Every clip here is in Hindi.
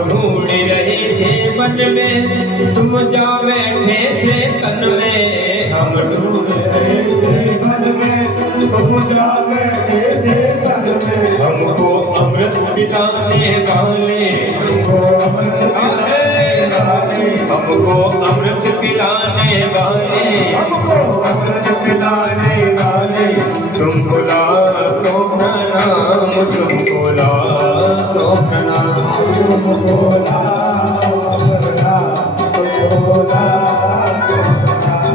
ढूंढ रहे थे मन में, तुम जा बैठे थे तन में। हम ढूंढ रहे थे मन में, तुम जा बैठे थे तन में। हमको अमृत पिलाने वाले, हमको अमृत पिलाने वाले, हमको अमृत पिलाने वाले, हमको अमृत पिलाने वाले। तुमको लाखों प्रणाम, तुमको लाखों प्रणाम, तुमको लाखों प्रणाम, तुमको लाखों प्रणाम।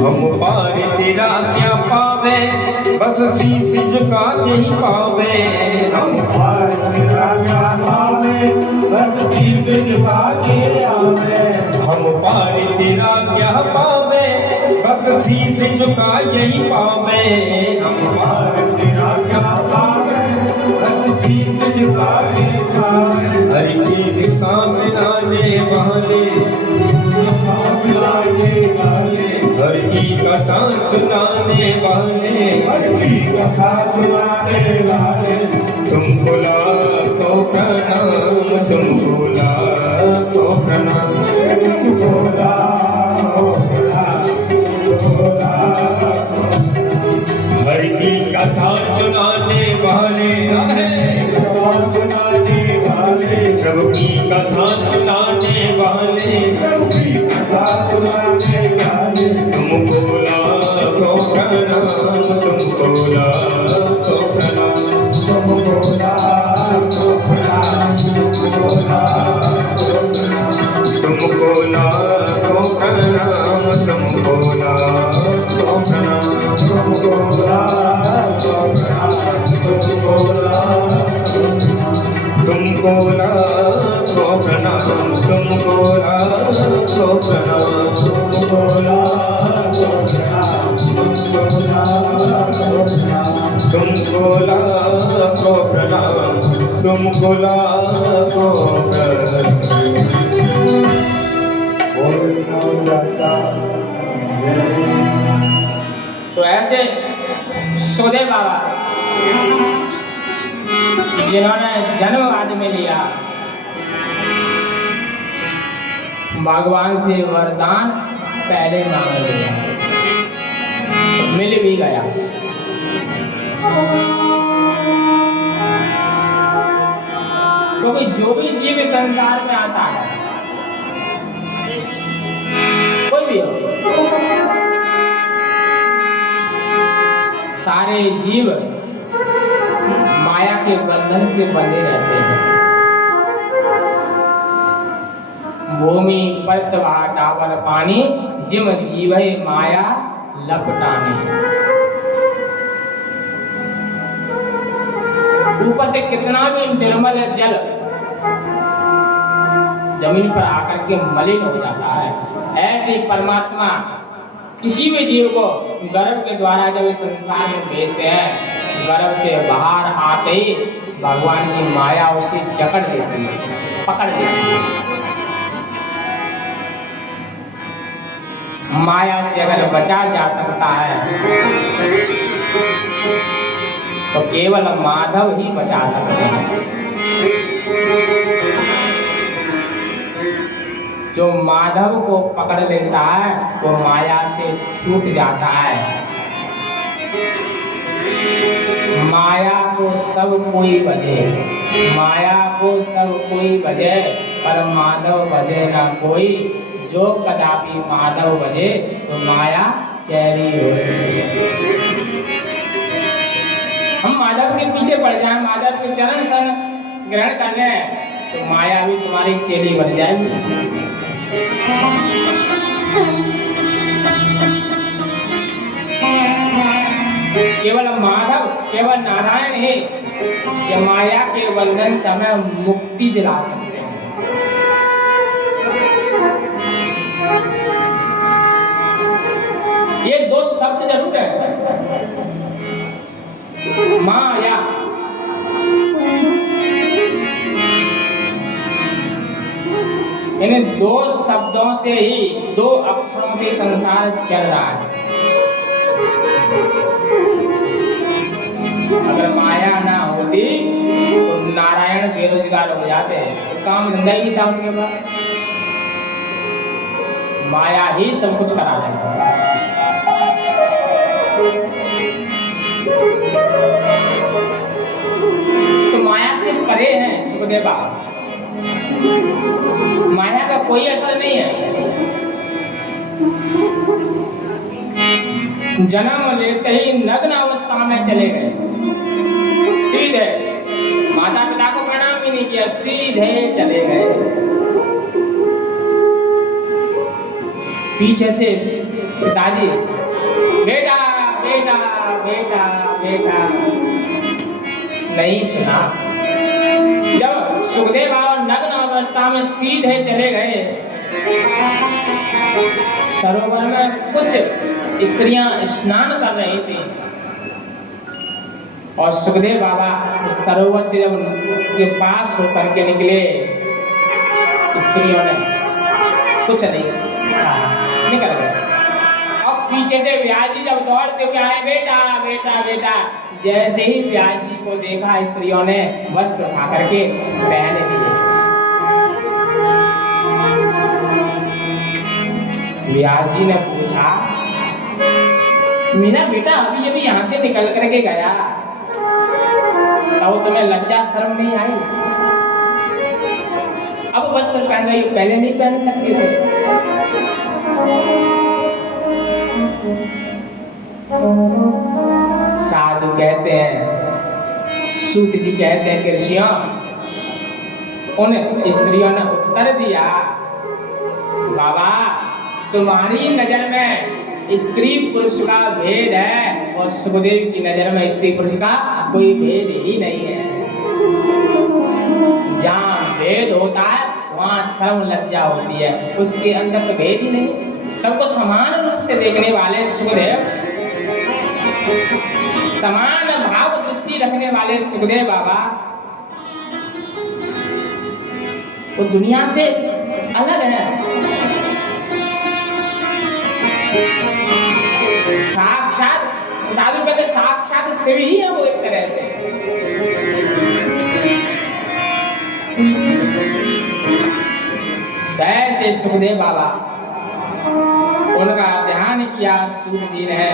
हम पार तेरा क्या पावे, बस शीश झुका नहीं पावे। हम पार तेरा क्या पावे, बस शीश झुका के आवे। हम पार तेरा क्या पावे, बस शीश झुका यही पावे। हम पार तेरा क्या पावे, बस शीश झुका के आवे। हर की काम लाने वाले, हर की कथा सुनाने वाले, हर की कथा सुनाने वाले। तुमको लाखों प्रणाम, तुमको लाखों प्रणाम, तुमको लाखों प्रणाम, तुमको लाखों। हर की कथा सुनाने वाले, सुनाने वाले, प्रभु की कथा सुनाने वाले, प्रभु की कथा सुनाने वाले। तुमको लाखों प्रणाम, तुमको लाखों प्रणाम, तुमको लाखों प्रणाम, तुमको लाखों प्रणाम, तुमको लाखों प्रणाम, तुमको लाखों प्रणाम, तुमको लाखों प्रणाम, तुमको तुमको लाखों प्रणाम, तुमको लाखों प्रणाम, तुमको लाखों प्रणाम, तुमको लाखों प्रणाम, तुमको लाखों प्रणाम, तुमको लाखों प्रणाम। तो ऐसे सुखदेव बाबा जिन्होंने जन्म बाद में लिया, भगवान से वरदान पहले मांग लिया, मिल भी गया। क्योंकि जो भी जीव संसार में आता है, कोई भी हो, सारे जीव माया के बंधन से बंधे रहते हैं। भूमि परत वातावर पानी, जिम जीवै माया लपटानी। ऊपर से कितना भी निर्मल जल जमीन पर आकर के मलिन हो जाता है, ऐसे ही परमात्मा किसी भी जीव को गर्भ के द्वारा जब इस संसार में भेजते हैं, गर्भ से बाहर आते ही भगवान की माया उसे जकड़ देती है, पकड़ देती है। माया से अगर बचा जा सकता है तो केवल माधव ही बचा सकते हैं। जो माधव को पकड़ लेता है वो माया से छूट जाता है। माया को सब कोई भजे, माया को सब कोई भजे, पर माधव भजे ना कोई। जो कदापि माधव भजे तो माया चैरी होती है। हम माधव के पीछे पड़ जाए, माधव के चरण सन ग्रहण कर लें तो माया भी तुम्हारी चेली बन जाएगी। केवल माधव, केवल नारायण है ये माया के बंधन से हमें मुक्ति दिला सकते हैं। ये दो शब्द जरूर है, माया। इन दो शब्दों से ही, दो अक्षरों से संसार चल रहा है। अगर माया ना होती तो नारायण बेरोजगार हो जाते हैं, काम धंधा ही नहीं था उनके पास। माया ही सब कुछ करा है। तो माया से परे हैं सुखदेव बाबा, माया का कोई असर नहीं है। जन्म लेते ही नग्न अवस्था में चले गए, सीधे माता पिता को प्रणाम भी नहीं किया, सीधे चले गए। पीछे से पिताजी बेटा बेटा बेटा बेटा, नहीं सुना। जब सुखदेव बाबा नग्न अवस्था में सीधे चले गए, सरोवर में कुछ स्त्रियां स्नान कर रही थी और सुखदेव बाबा सरोवर से जब उनके पास होकर के निकले, स्त्रियों ने कुछ नहीं कहा, निकल गए। अब पीछे से व्यास जी जब दौड़ते हुए आए, बेटा बेटा बेटा, जैसे ही व्यास जी को देखा स्त्रियों ने वस्त्र उठा करके पहन दिए। व्यास जी ने पूछा, मीना बेटा अभी अभी यहाँ से निकल करके गया, तो तुम्हें लज्जा शर्म नहीं आई? अब वस्त्र पहन रही, पहले नहीं पहन सकती थे? साधु कहते हैं, सूत जी कहते हैं, ऋषियों, उन स्त्रियों ने उत्तर दिया, बाबा तुम्हारी नजर में स्त्री पुरुष का भेद है और सुखदेव की नजर में स्त्री पुरुष का कोई भेद ही नहीं है। जहाँ भेद होता है वहाँ शर्म लज्जा होती है, उसके अंदर तो भेद ही नहीं। सबको समान रूप से देखने वाले सुखदेव, समान भाव दृष्टि रखने वाले सुखदेव बाबा, वो दुनिया से अलग है। साक्षात साधु कहते साक्षात शिव ही है वो एक तरह से। ऐसे सुखदेव बाबा, उनका ध्यान किया सूत जी ने,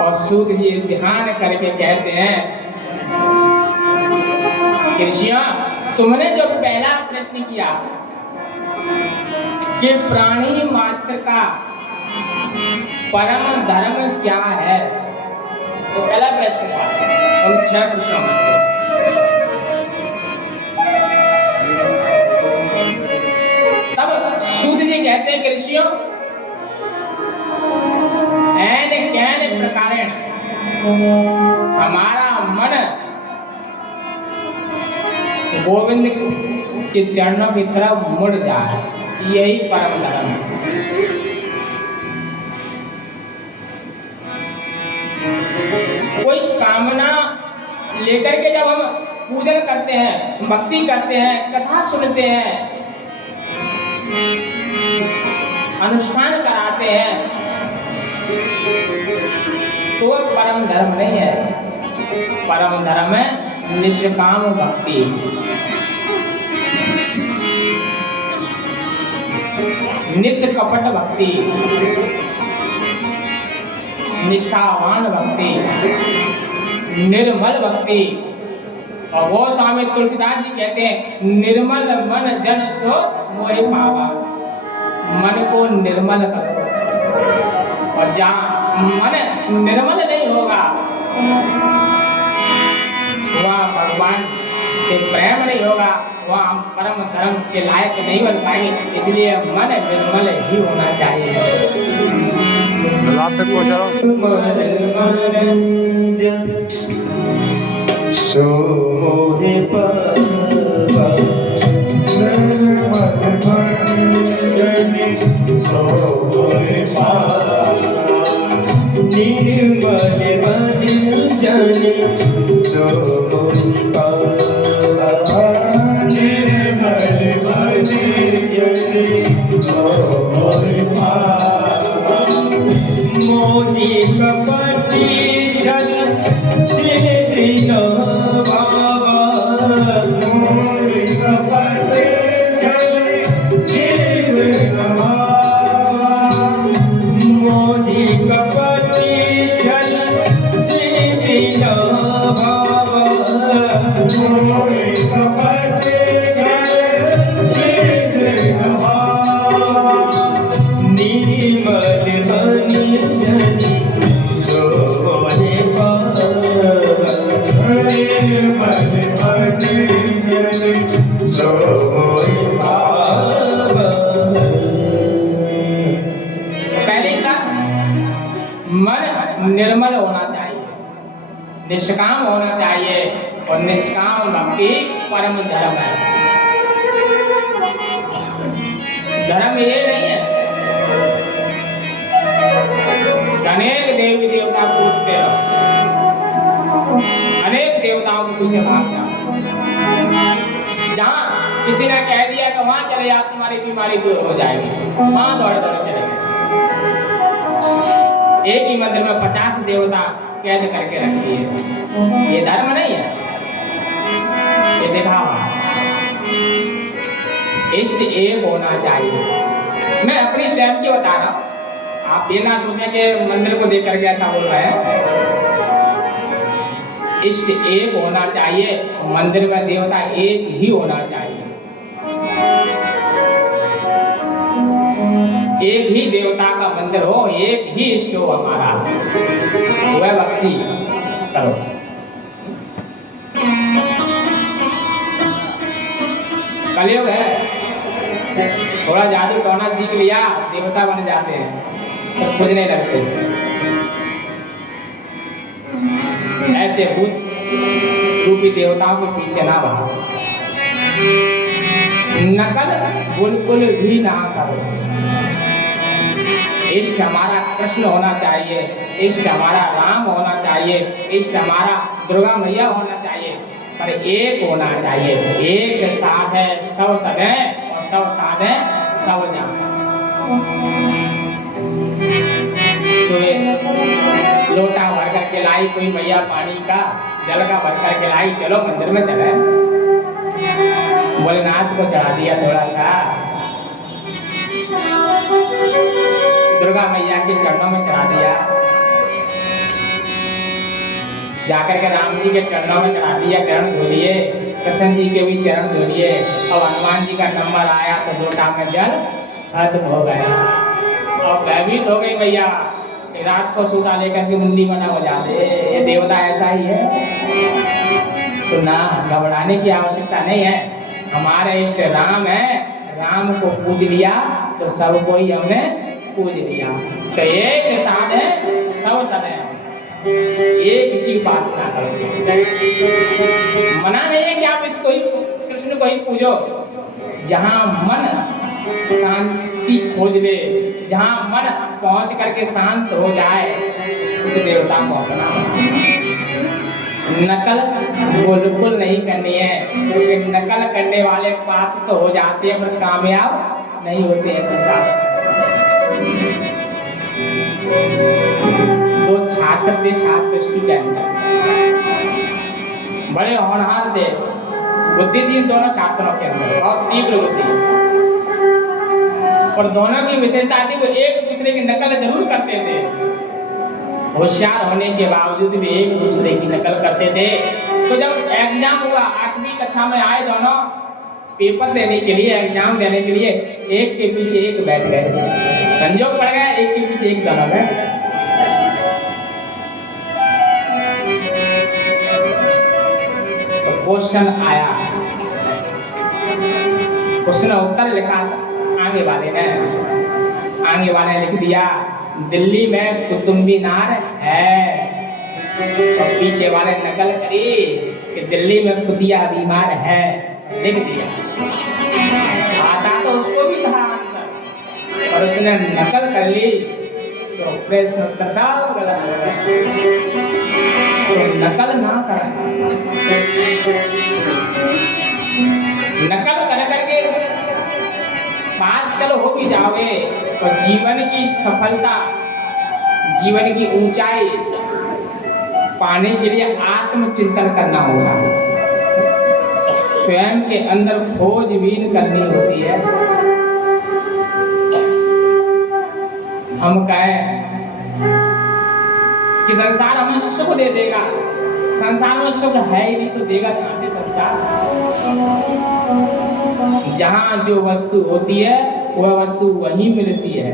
और सूत जी ध्यान करके कहते हैं, ऋषियों तुमने जो पहला प्रश्न किया कि प्राणी मात्र का परम धर्म क्या है, तो पहला प्रश्न था उन 6 प्रश्नों में से। तब सूत जी कहते हैं कि ऋषियों ऐन कैन प्रकारेण हमारा मन गोविंद के चरणों की तरफ मुड़ जाए, यही परम धर्म है। कोई कामना लेकर के जब हम पूजन करते हैं, भक्ति करते हैं, कथा सुनते हैं, अनुष्ठान कराते हैं, तो वह परम धर्म नहीं है। परम धर्म है निष्काम भक्ति। निष्कपट भक्ति, निष्ठावान भक्ति, निर्मल भक्ति। और वो स्वामी तुलसीदास जी कहते हैं, निर्मल मन जन सो मोहि पावा। मन को निर्मल करो, और जहाँ मन निर्मल नहीं होगा वहाँ भगवान से प्रेम नहीं होगा, वहाँ हम परम धर्म के लायक नहीं बन पाएंगे। इसलिए मन निर्मल ही होना चाहिए। आप तक पहुँचा रहा हूँ। सो मोहे पावा निर्मल बन जाने सो मोहि पावा निर्मल बन जाने सो मोहि पावा मोहि कपटी छल छिद्र न भावा मोहि कपटी छल छिद्र न भावा मोहि कपटी छल छिद्र न भावा मोहि कपटी छल छिद्र न भावा निर्मल बनि जनि सो मोहि पावा निर्मल बनि जनि सो मोहि पावा। पहले साथ मन निर्मल होना चाहिए, निष्काम होना चाहिए, और निष्काम भक्ति परम धर्म है। धर्म ये नहीं है अनेक देवी देवता पूजते रहो, अनेक देवताओं को पूज्य भावना। जहाँ किसी ने कह दिया कि वहां चले जाओ तुम्हारी बीमारी दूर हो जाएगी, वहां दौड़े दौड़े चले गए। एक ही मंदिर में 50 देवता कैद करके रख दिए। ये धर्म नहीं है, ये दिखावा। इष्ट एक होना चाहिए। मैं अपनी स्वयं की बता रहा हूँ, आप ये ना सोचें कि मंदिर को देख करके ऐसा बोल रहे हैं। इष्ट एक होना चाहिए, मंदिर में देवता एक ही होना चाहिए। एक ही देवता का मंदिर हो, एक ही इष्ट हो हमारा, वह भक्ति करो। कलयुग है, थोड़ा जादू टोना सीख लिया देवता बन जाते हैं, कुछ नहीं लगते। ऐसे भूत रूपी देवताओं के पीछे ना भागो, नकल बिल्कुल भी ना करो। इष्ट हमारा कृष्ण होना चाहिए, इष्ट हमारा राम होना चाहिए, इष्ट हमारा दुर्गा मैया होना चाहिए, पर एक होना चाहिए। एक साथ है सब सदै, और सब साथ है सब जान। लोटा भर कर के लाई कोई मैया पानी का, जल का भर कर के लाई, चलो मंदिर में चले। भोलेनाथ को चढ़ा दिया थोड़ा सा, दुर्गा मैया के चरणों में चढ़ा दिया, जाकर के राम जी के चरणों में चढ़ा दिया, चरण धो लिए, कृष्ण जी के भी चरण धो लिए। अब हनुमान जी का नंबर आया तो लोटा में जल खत्म हो गया। और भयभीत हो गई मैया, रात को सूटा लेकर के मुंडी बना हो जाते, ये देवता ऐसा ही है। तो ना घबराने की आवश्यकता नहीं है, हमारे इष्ट राम है, राम को पूज लिया तो सबको ही हमने पूज लिया। तो एक साथ है सब सदै, एक की उपासना करोगे। मना नहीं है कि आप इसको ही कृष्ण को ही पूजो, जहाँ मन शांति खोज ले, जहाँ मन पहुंच करके शांत हो जाए, उस देवता को अपना नकल बिल्कुल नहीं करनी है, क्योंकि नकल करने वाले पास तो हो जाते हैं पर कामयाब नहीं होते हैं। संसार दो छात्र थे, छात्र स्टूडेंट बड़े होनहार थे, बुद्धि थी दोनों छात्रों के अंदर, बहुत तीव्र बुद्धि, और दोनों की विशेषता थी वो एक दूसरे की नकल जरूर करते थे। होशियार होने के बावजूद भी एक दूसरे की नकल करते थे। तो जब एग्जाम हुआ, 8वीं कक्षा में आए दोनों पेपर देने के लिए, एग्जाम देने के लिए, एक के पीछे एक बैठ गए, संजोग पड़ गया, एक के पीछे एक दोनों बैठ। तो क्वेश्चन आया, क्वेश्चन उत्तर लिखा आगे वाले ने लिख दिया, दिल्ली में कुतुब मीनार है। तो पीछे वाले नकल करी कि दिल्ली में कुतिया बीमार है, लिख दिया। आता तो उसको भी था आंसर, और उसने नकल कर ली, तो प्रश्न उत्तर सब गलत हो गया। तो नकल ना करें। नकल कर करके पास चलो हो भी जाओगे, तो जीवन की सफलता, जीवन की ऊंचाई पाने के लिए आत्मचिंतन करना होगा, स्वयं के अंदर खोजबीन करनी होती है। हम कहें कि संसार हमें सुख दे देगा, संसार में सुख है ही नहीं तो देगा कहां से संसार। जहां जो वस्तु होती है वह वस्तु वहीं मिलती है।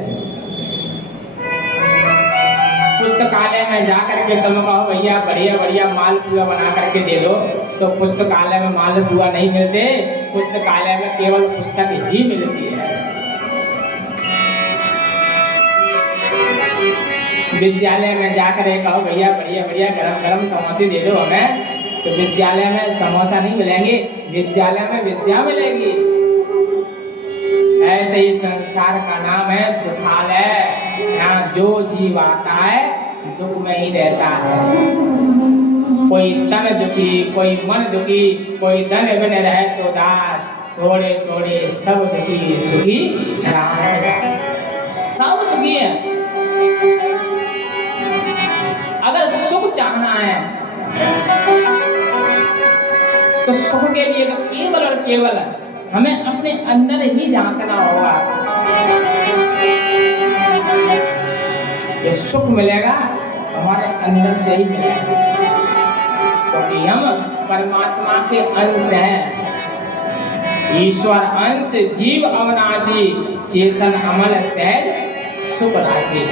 पुस्तकालय में जाकर के तुम कहो भैया बढ़िया बढ़िया मालपुआ बना करके दे दो, तो पुस्तकालय में मालपुआ नहीं मिलते, पुस्तकालय में केवल पुस्तक ही मिलती है। विद्यालय में जाकर कहो भैया बढ़िया बढ़िया गरम गरम समोसे दे दो हमें, तो विद्यालय में समोसा नहीं मिलेंगे, विद्यालय में विद्या मिलेगी। ऐसे ही संसार का नाम है दुखालय, यहाँ जो जीव आता है दुख में ही रहता है। कोई तन दुखी, कोई मन दुखी, कोई धन बिन रहे तो दास, थोड़े थोड़े सब दुखी सुखी सब दुखी है। अगर सुख चाहना है तो सुख के लिए तो केवल और केवल हमें अपने अंदर ही झांकना होगा। ये सुख मिलेगा हमारे अंदर से ही मिलेगा, क्योंकि हम परमात्मा के अंश हैं। ईश्वर अंश जीव अविनाशी, चेतन अमल सहज सुख राशि,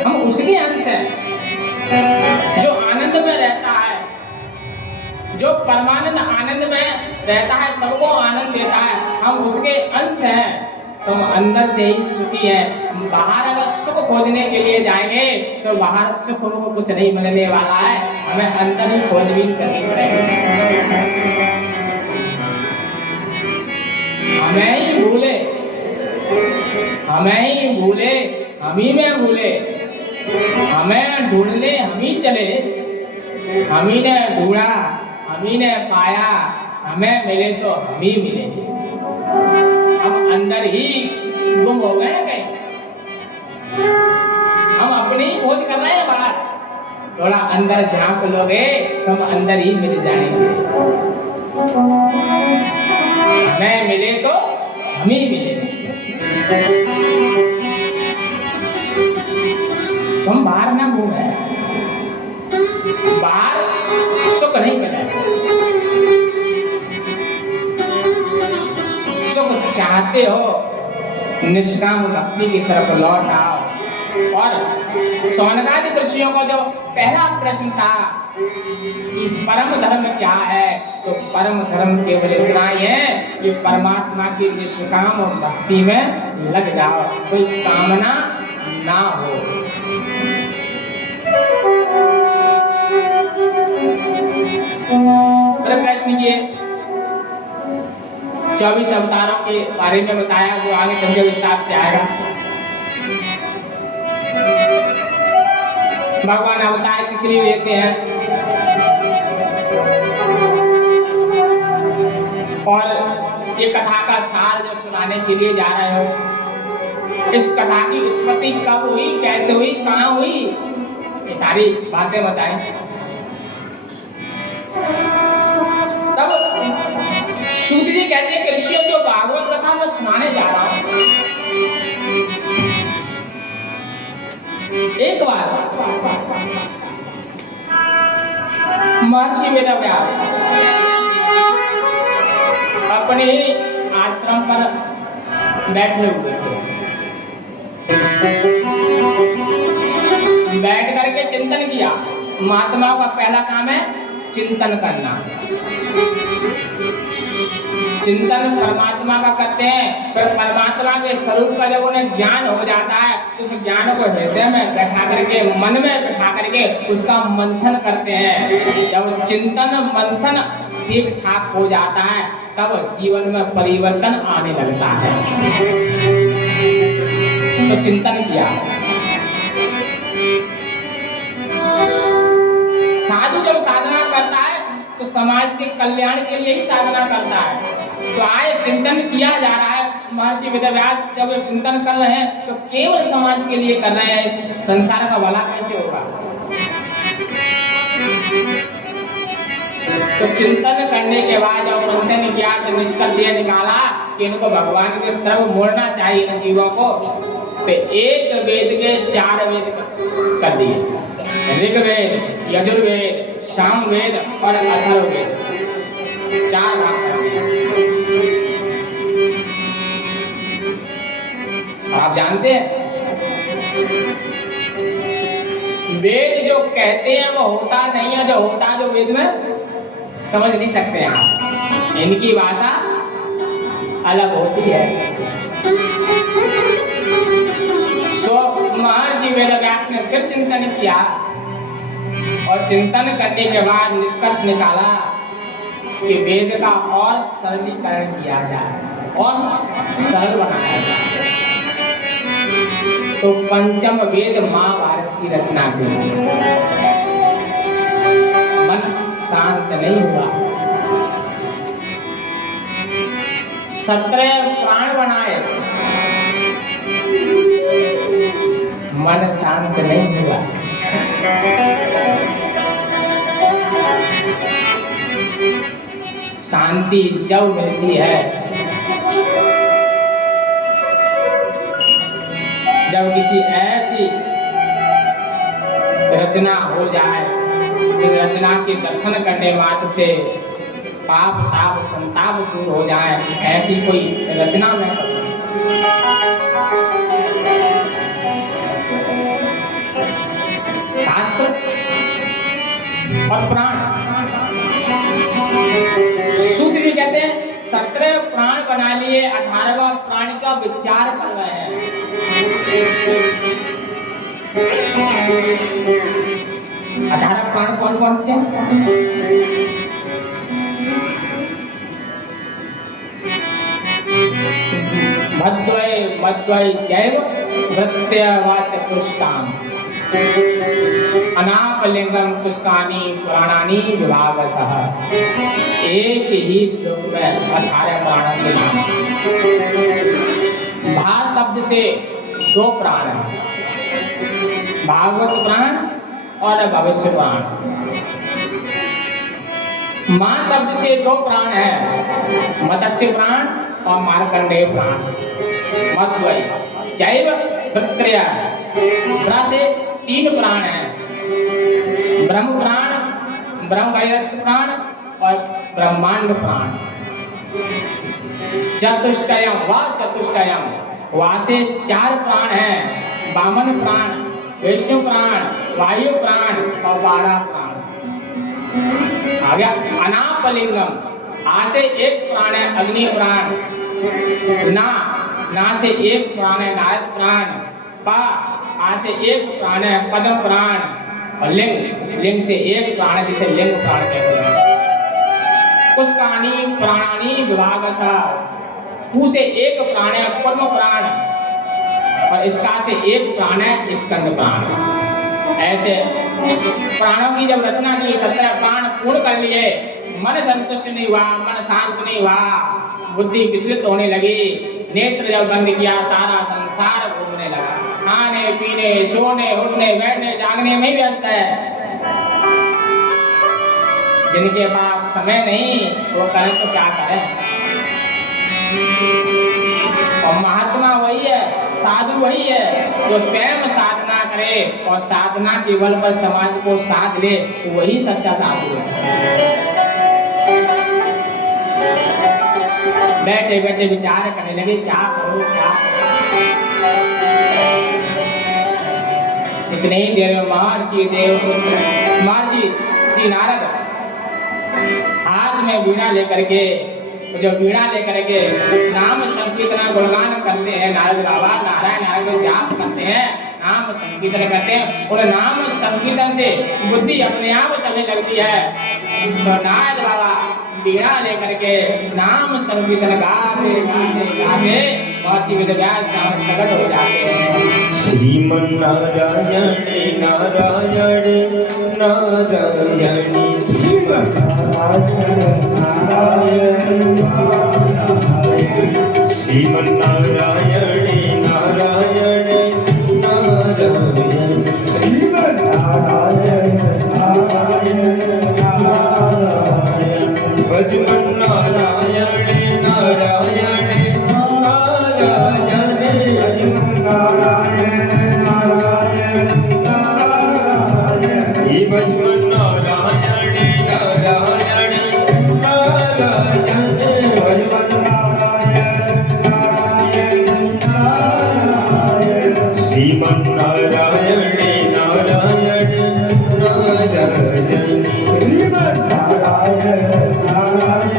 हम उसके अंश हैं। जो आनंद में रहता है, जो परमानंद आनंद में रहता है, सबको आनंद देता है, हम उसके अंश हैं। तो हम अंदर से ही सुखी हैं। बाहर अगर सुख खोजने के लिए जाएंगे तो बाहर सुख को कुछ नहीं मिलने वाला है, हमें अंदर ही खोजबीन करनी पड़ेगी। हमें ही भूले, हमें ही भूले, हम ही में भूले, हमें ढूंढने हम ही चले, हम ही ने ढूंढा, हम ही ने पाया, हमें मिले तो हम ही मिले। हम अंदर ही गुम हो गए कहीं, हम अपनी ही खोज कर रहे हैं बाहर। थोड़ा अंदर झांक लोगे तो हम अंदर ही मिल जाएंगे। हमें मिले तो हम ही मिले, हम बाहर ना घूमे, बाहर सुख नहीं मिलेगा। सुख चाहते हो निष्काम भक्ति की तरफ लौट आओ। और सोनकादि ऋषियों को जो पहला प्रश्न था कि परम धर्म क्या है, तो परम धर्म केवल इतना ही है कि परमात्मा की निष्काम भक्ति में लग जाओ, कोई कामना ना हो। प्रश्न ये 24 अवतारों के बारे में बताया, वो आगे चलकर विस्तार से आएगा। भगवान अवतार किस लिए लेते हैं और ये कथा का सार जो सुनाने के लिए जा रहे हो, इस कथा की उत्पत्ति कब हुई, कैसे हुई, कहाँ हुई, ये सारी बातें बताएं। तब सूत जी कहते हैं कि ऋषियों जो भागवत कथा मैं सुनाने जा रहा हूं, एक बार महर्षि वेदव्यास अपने आश्रम पर बैठे हुए थे। बैठ करके चिंतन किया। महात्माओं का पहला काम है चिंतन करना। चिंतन परमात्मा का करते हैं, फिर परमात्मा के स्वरूप का जब उन्हें ज्ञान हो जाता है तो उस ज्ञान को हृदय में बैठा करके, मन में बैठा करके उसका मंथन करते हैं। जब चिंतन मंथन ठीक ठाक हो जाता है तब जीवन में परिवर्तन आने लगता है। तो चिंतन किया। साधु जब साधना करता है तो समाज के कल्याण के लिए ही साधना करता है। तो आए चिंतन किया जा रहा है। महर्षि वेदव्यास जब चिंतन कर रहे हैं तो केवल समाज के लिए कर रहे हैं, संसार का भला कैसे होगा। तो चिंतन करने के बाद जब उन्होंने किया तो निष्कर्ष ये निकाला कि इनको भगवान की तरफ मोड़ना चाहिए इन जीवों को। तो एक वेद के 4 वेद कर दिए, ऋग्वेद, यजुर्वेद, सामवेद और अथर्ववेद, 4 भाग कर दिए। आप जानते हैं वेद जो कहते हैं वो होता नहीं है, जो होता है जो वेद में समझ नहीं सकते हैं आप। इनकी भाषा अलग होती है। तो महर्षि वेदव्यास ने फिर चिंतन किया और चिंतन करने के बाद निष्कर्ष निकाला कि वेद का और सरलीकरण किया जाए और सरल बनाया जाए। तो पंचम वेद महाभारत की रचना की। मन शांत नहीं हुआ, 17 प्राण बनाए, मन शांत नहीं हुआ। शांति जब मिलती है जब किसी ऐसी रचना हो जाए जिस रचना के दर्शन करने मात्र से पाप ताप संताप दूर हो जाए, ऐसी कोई रचना में शास्त्र और प्राण। सूत्र भी कहते हैं 17 प्राण बना लिए, 18वां प्राण का विचार कर रहे हैं। 18 प्राण कौन कौन से? मद्वय मद्वय जैव वृत्य व चतुष्काम अनापलिंगम पुष्कानी पुराणानी विभागशः। एक ही श्लोक में 18 प्राणों के नाम। भा शब्द से 2 प्राण हैं, भागवत प्राण और भविष्य प्राण। मां शब्द से 2 प्राण हैं, मत्स्य प्राण और मार्कंडेय प्राण। मध्वय जैव वृत्य से 3 प्राण हैं, ब्रह्म प्राण, ब्रह्म वैरत्य प्राण और ब्रह्मांड प्राण। चतुष्टयम व चतुष्टयम, वहां से 4 प्राण हैं, वामन प्राण, विष्णु प्राण, वायु प्राण और 12 प्राण। आ गया अनापलिंगम, आ से 1 प्राण है अग्नि प्राण, ना से 1 प्राण है नारद प्राण, पा आ से 1 प्राण है पद्म प्राण और लिंग से 1 प्राण है जिसे लिंग प्राण कहते हैं। पुष्कानी प्राणानी विभागशः, पू से 1 प्राण है कूर्म प्राण और इसका से 1 प्राण है स्कंद प्राण। ऐसे प्राणों की जब रचना की, 17 प्राण पूर्ण कर लिए, मन संतुष्ट नहीं हुआ, मन शांत नहीं हुआ, बुद्धि विचलित होने लगी। नेत्र जब बंद किया सारा संसार घूमने लगा, खाने पीने सोने उठने बैठने जागने में व्यस्त है। जिनके पास समय नहीं वो करें तो क्या करें। और महात्मा वही है, साधु वही है जो स्वयं साधना करे और साधना के बल पर समाज को साथ ले, वही सच्चा साधु है। बैठे बैठे विचार करने लगे क्या करो क्या। इतने ही देर में महर्षि श्री नारद हाथ में वीणा लेकर के जो वीणा लेकर के नाम संकीर्तन गुणगान करते हैं, नारद बाबा नारायण नारायण जाप करते हैं, नाम संकीर्तन करते हैं, और नाम संकीर्तन से बुद्धि अपने आप चलने लगती है। तो नारद बाबा वीणा लेकर के नाम संकीर्तन गाते गाते गाते महर्षि वेदव्यास प्रकट हो जाते हैं। श्रीमन्नारायण नारायण नारायण श्रीमन्नारायण नारायण श्रीमन्नारायण नारायण नारायण श्रीमन्नारायण नारायण नारायण भजमन्नारायण नारायण नारायण नारायण नारायण नारायण हे भजमन्नारायण नारायण नारायण भजमन्नारायण नारायण नारायण श्रीमन्नारायण नारायण नारायण श्रीमन्नारायण नारायण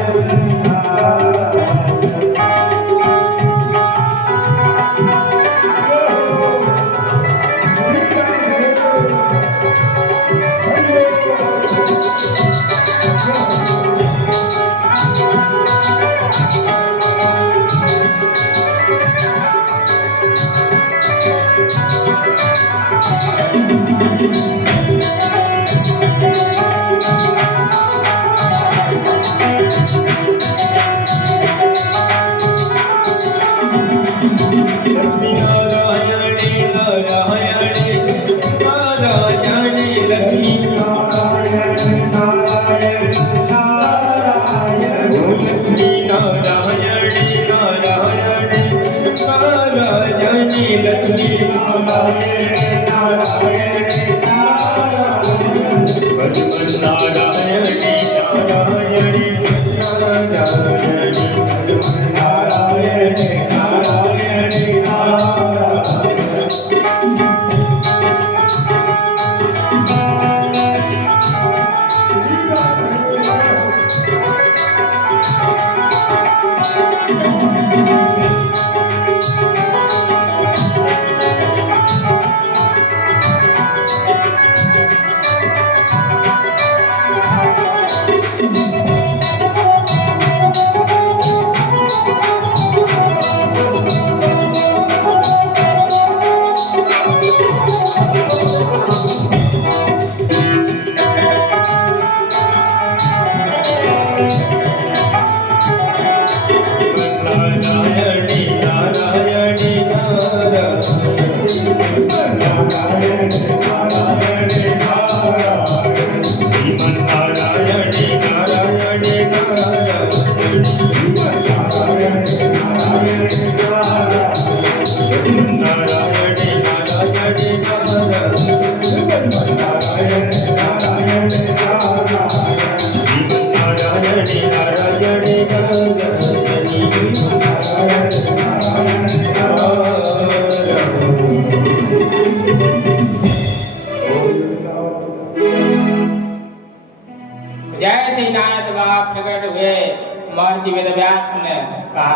महर्षि वेदव्यास ने कहा,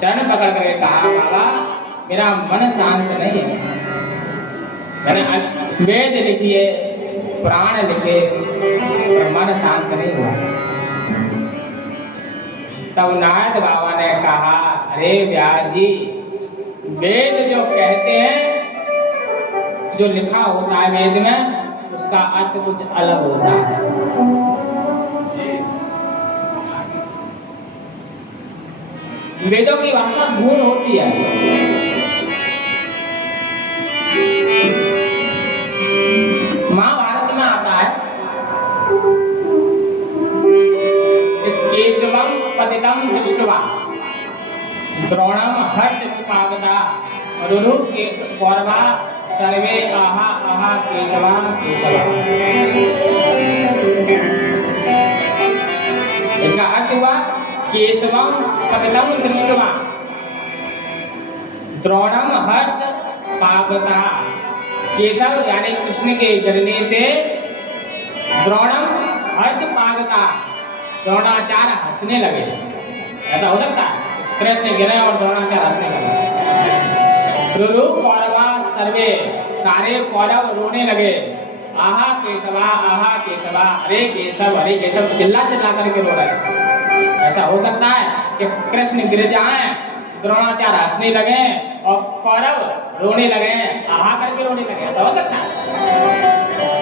चरण पकड़ करके कहा, बाबा मेरा मन शांत नहीं है, मैंने वेद लिखिए पुराण लिखे पर मन शांत नहीं हुआ। तब नारद बाबा ने कहा, अरे व्यास जी, वेद जो कहते हैं, जो लिखा होता है वेद में, उसका अर्थ कुछ अलग होता है। वेदों की भाषा गूढ़ होती है। महाभारत में आता है कि केशवम पतितम दृष्ट्वा द्रोणम हर्षोत्पादता रुरुः कौरवा सर्वे आहा आहा केशवा केशवा। इसका अर्थ हुआ केशवम पतितम दृष्ट्वा द्रोणम हर्ष पागता। केशव यानी कृष्ण के गिरने से द्रोणम हर्ष पागता, द्रोणाचार्य हंसने लगे। ऐसा हो सकता है? कृष्ण गिरे और द्रोणाचार्य हंसने लगे। रुरु कौरवा सर्वे, सारे कौरव रोने लगे। आहा केशवा, हरे केशव, चिल्ला चिल्ला करके रो रहे। ऐसा हो सकता है कि कृष्ण गिर जाएं, द्रोणाचार्य हंसने लगे और कौरव रोने लगे, आहा करके रोने लगे। ऐसा हो सकता है?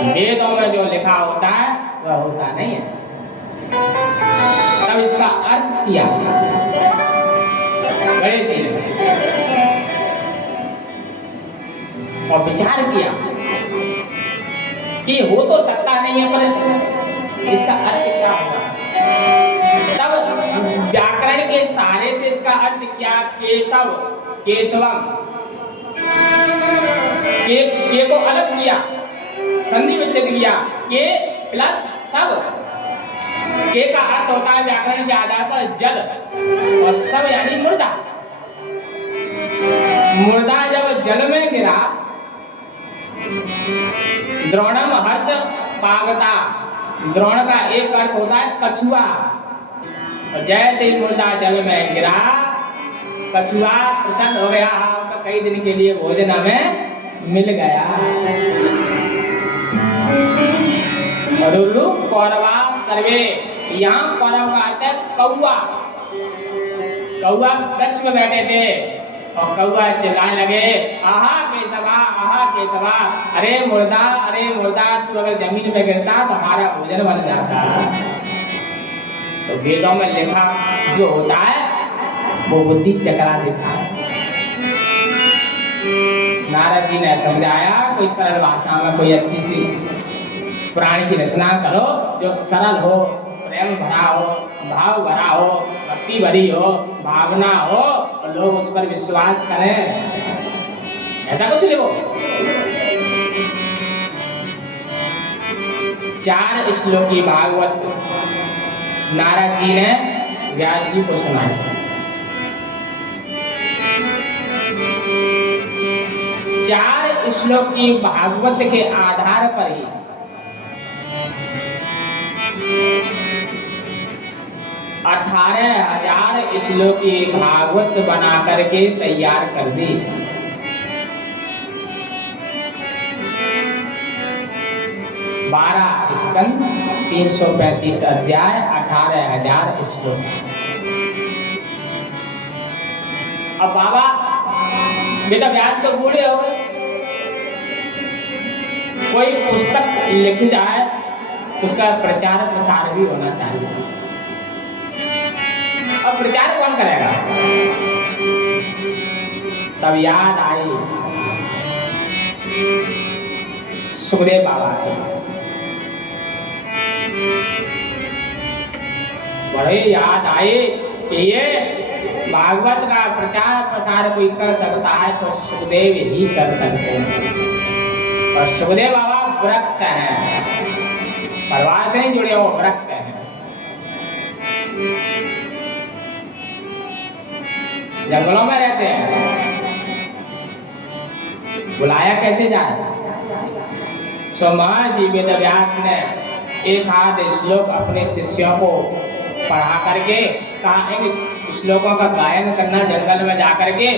वेदों में जो लिखा होता है वह होता नहीं है। तब इसका अर्थ किया गणेश जी ने और विचार किया कि हो तो सकता नहीं है, पर इसका अर्थ क्या होगा? तब व्याकरण के सहारे से इसका अर्थ क्या? केशव, केशवम, के को अलग किया, संधि विच्छेद किया, के प्लस सब। के का अर्थ होता है व्याकरण के आधार पर जल, और सब यानी मुर्दा। मुर्दा जब जल में गिरा, द्रोणम हर्ष पागता, द्रोण का एक अर्थ होता है कछुआ। और जैसे ही मुर्दा जल में गिरा, कछुआ प्रसन्न हो गया, तो कई दिन के लिए भोजन हमें मिल गया। रुरु कौरवा सर्वे, यहाँ कौरव का अर्थ है कौआ। कौआ वृक्ष में बैठे थे और कौआ चिल्लाने लगे, आहा केशवा, अरे मुर्दा, तू अगर जमीन में गिरता तो हमारा भोजन बन जाता। तो वेदों में लिखा जो होता है वो बुद्धि चकरा देता है। नारद जी ने समझाया, कोई सरल भाषा में कोई अच्छी सी पुराण की रचना करो जो सरल हो, प्रेम भरा हो, भाव भरा हो, भक्ति भरी हो, भावना हो और लोग उस पर विश्वास करें। ऐसा कुछ लिखो। 4 श्लोकी भागवत नारद जी ने व्यास जी को सुनाई। 4 श्लोकी भागवत के आधार पर ही 18,000 श्लोकी भागवत बना करके तैयार कर दी। 12 स्कंद, 335 अध्याय, 18,000 श्लोक। अब बाबा बेटा व्यास तो बूढ़े हो गए, कोई पुस्तक लिख जाए तो उसका प्रचार प्रसार भी होना चाहिए। अब प्रचार कौन करेगा? तब याद आई सुखदेव बाबा की। बड़े याद आए कि ये भागवत का प्रचार प्रसार कोई कर सकता है तो सुखदेव ही कर सकते हैं। और सुखदेव बाबा व्रत हैं, परिवार से नहीं जुड़े हो, व्रत हैं। जंगलों में रहते हैं, बुलाया कैसे जाए? सो महर्षि वेदव्यास ने एक आध श्लोक अपने शिष्यों को पढ़ा करके कहा, इन श्लोकों का गायन करना जंगल में जाकर के